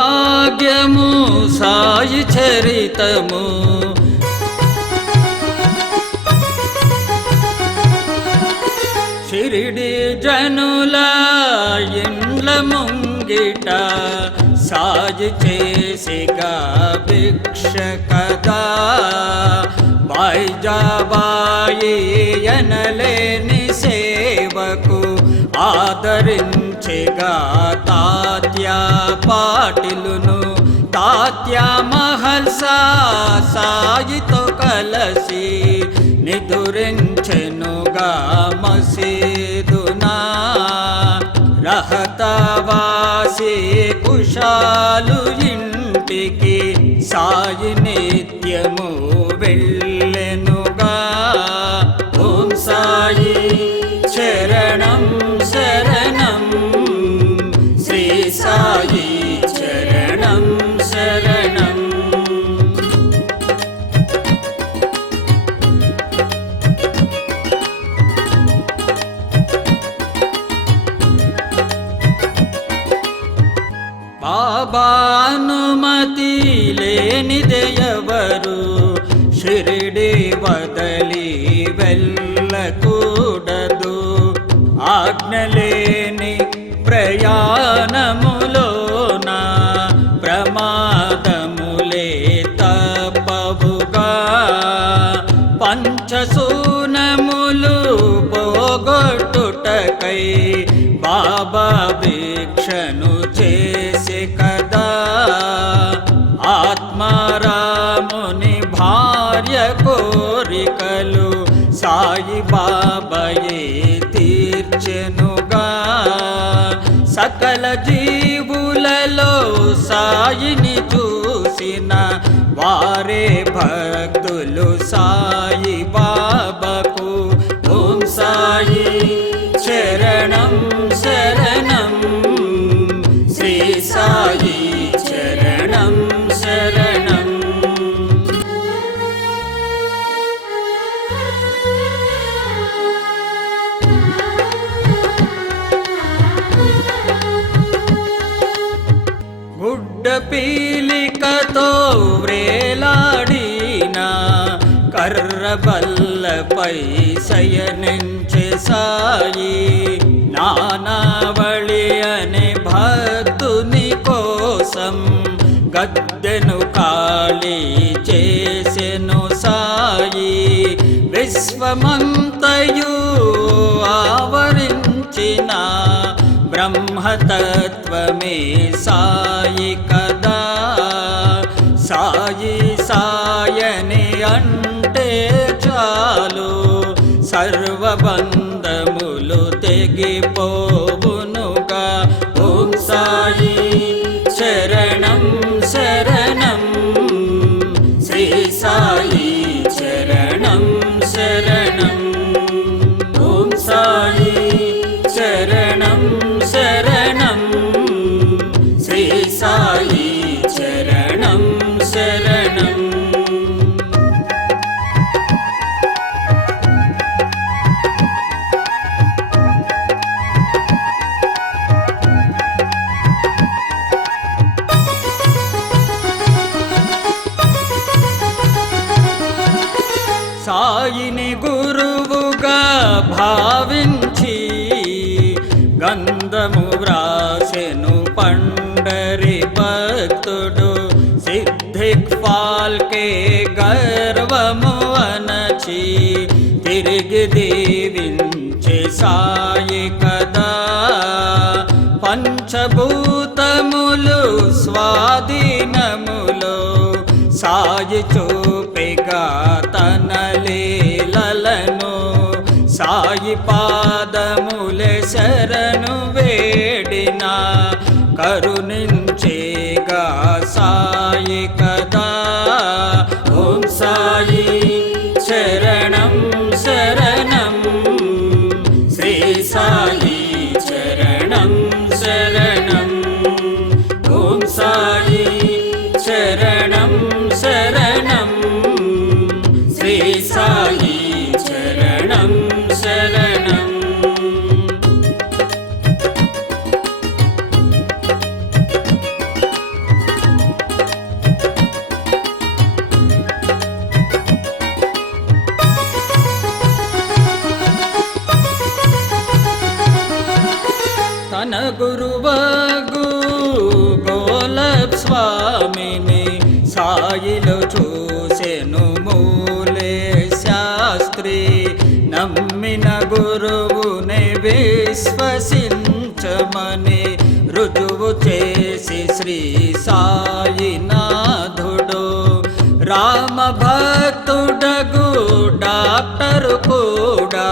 భాగ్యము సాయి చరితము షిరిడి జనుల ఇండ్ల ముంగిట సాయి చేసిగా భిక్ష కదా బాయిజాబాయి ఎనలేని సేవకు ఆదరించెగా తాత్యా పాటిలును తాత్యా మహల్సా సాయితో కలసి నిదురించెనుగా మసీదునా రహతవాసి కుశాలు ఇంటికి సాయి నిత్యము వెళ్ళెనుగా ఓం సాయి శరణం శరణం శ్రీ సాయి శరణం శరణం బాబానుమతి లేనిదెవరు షిరిడి వదలి వెళ్ళకూడదు ఆజ్ఞలేని ప్రయాణములోన ప్రమాదములే తప్పవుగా పంచశూనములు పోగొట్టుటకై బాబా భిక్షను చేసే కదా ఆత్మారాముని భార్య కోరికలు సాయి బాబాయే తీర్చెనుగా సకల జీవులలో సాయిని చూసిన వారే భక్తులు సాయి బాబాకు ఓం సాయి శరణం శరణం శ్రీ సాయి శరణం శరణం గుడ్డ పీలికతో వ్రేలాడిన కర్రబల్లపై శయనించే సాయి నానావళి అనే భక్తుని కోసం గద్దెను ఖాళీ చేసెను సాయి విశ్వమంతయు ఆవరించిన బ్రహ్మతత్వమే సాయి కదా సాయి సాయని అంటే చాలు సర్వబంధములు తెగిపోవునుగా ఓం సాయి శరణం శరణం శ్రీ సాయి శరణం శరణం ఓం సాయి శరణం శరణం శ్రీ సాయి శరణం శరణం సాయిని గురువుగా భావించి గంధము వ్రాసెను పండరి భక్తుడు సిద్ధిక్పాల్కే గర్వము అనచి తిరిగి దీవించే సాయి కదా పంచభూతములు స్వాధీనములో సాయి చూపిగా తన లీలలను సాయి పాదములే శరణు వేడిన కరుణించేగా సాయి కదా ఓం సాయి శరణం శరణం శ్రీ సాయి శరణం శరణం ఓం సాయి శరణం శరణం శ్రీ సాయి శరణం శరణం స్వామిని సాయిలో చూసెను మూలే శాస్త్రి. నమ్మిన గురువుని విశ్వసించమని రుజువు చేసి శ్రీ సాయినాథుడు రామ భక్తుడగు డాక్టరు కూడా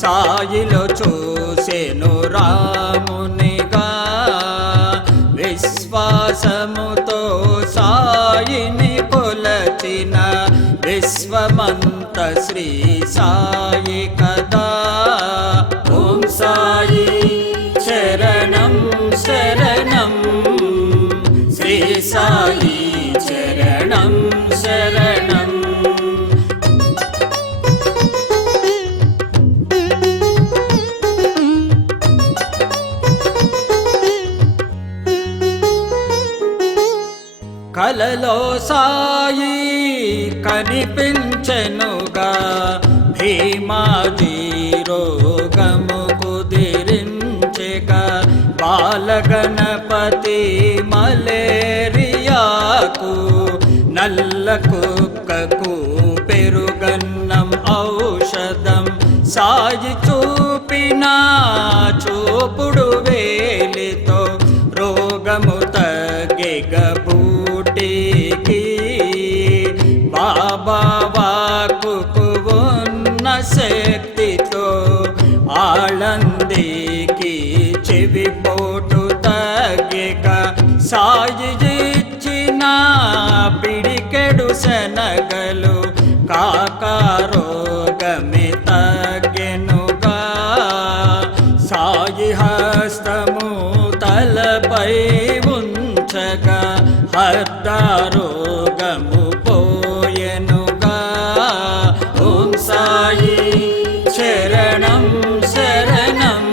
సాయిలో చూసెను రామునిగా. విశ్వాసముతో సాయిని కొలచిన విశ్వమంత శ్రీ సాయి కదా. ఓం సాయి శరణం శరణం, శ్రీ సాయి శరణం శరణం. కలలో సాయి కనిపించెనుగా, భీమాజీ రోగము కుదిరించెగా. బాలగణపతి మలేరియాకు, నల్ల కుక్కకు పెరుగన్నం ఔషధం. సాయి చూపిన చూపుడు వేలితో రోగము తగ్గెగబూటికి. బాబా వాక్కుకు ఉన్న శక్తితో ఆళందికి చెవిపోటు తగ్గెగ. సాయి ఇచ్చిన పిడికెడు శనగలు కాకారోగమే తగ్గెనుగా. సాయి హస్తము తలపై ఉంచగా హర్దారోగము పోయెనుగా. ఓం సాయి శరణం శరణం,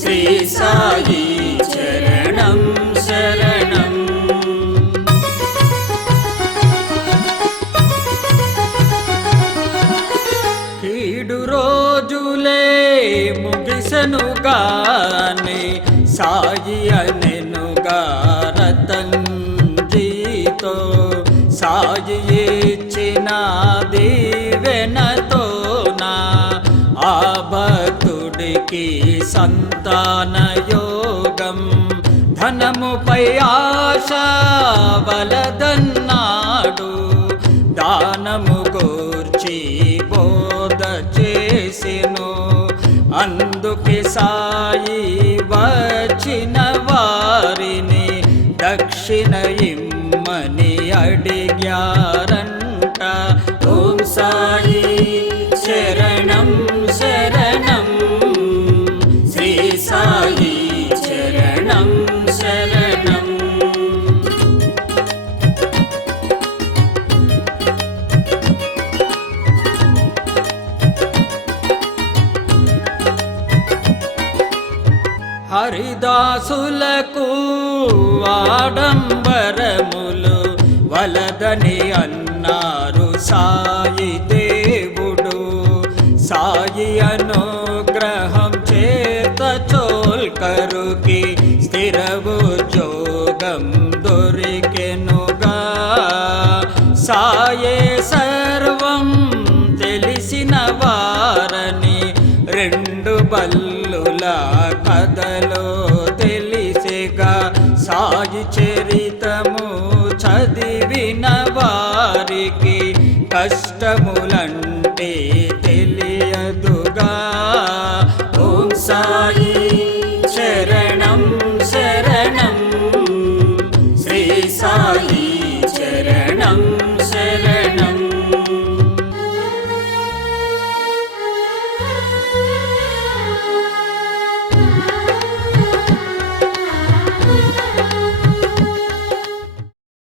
శ్రీ సాయి శరణం శరణం. కీడు రోజులే ముగిసెనుగాని సాయి అనెనుగా రతన్జీతో. సాయి ఇచ్చిన దీవెనతో నా ఆ భక్తుడికి సంతాన యోగం. ధనముపై ఆశ వలదన్నాడు, దానము గూర్చి బోధ చేసెను. అందుకే సాయి వచ్చిన వారిని దక్షిణ ఇమ్మని అడిగారంట. ఓం సాయి శరణం శరణం, శ్రీ సాయి శరణం శరణం. హరిదాసులకు ఆడంబరములు వలదని అన్నారు సాయి దేవుడు. సాయి అనుగ్రహం చేత చోల్కరుకి స్థిర ఉద్యోగం దొరికెనుగా. సాయే సర్వం తెలిసిన వారని రెండు బల్లుల కథలో తెలిసెగా. సాయి చరితము చదివిన వారికి కష్టములంటే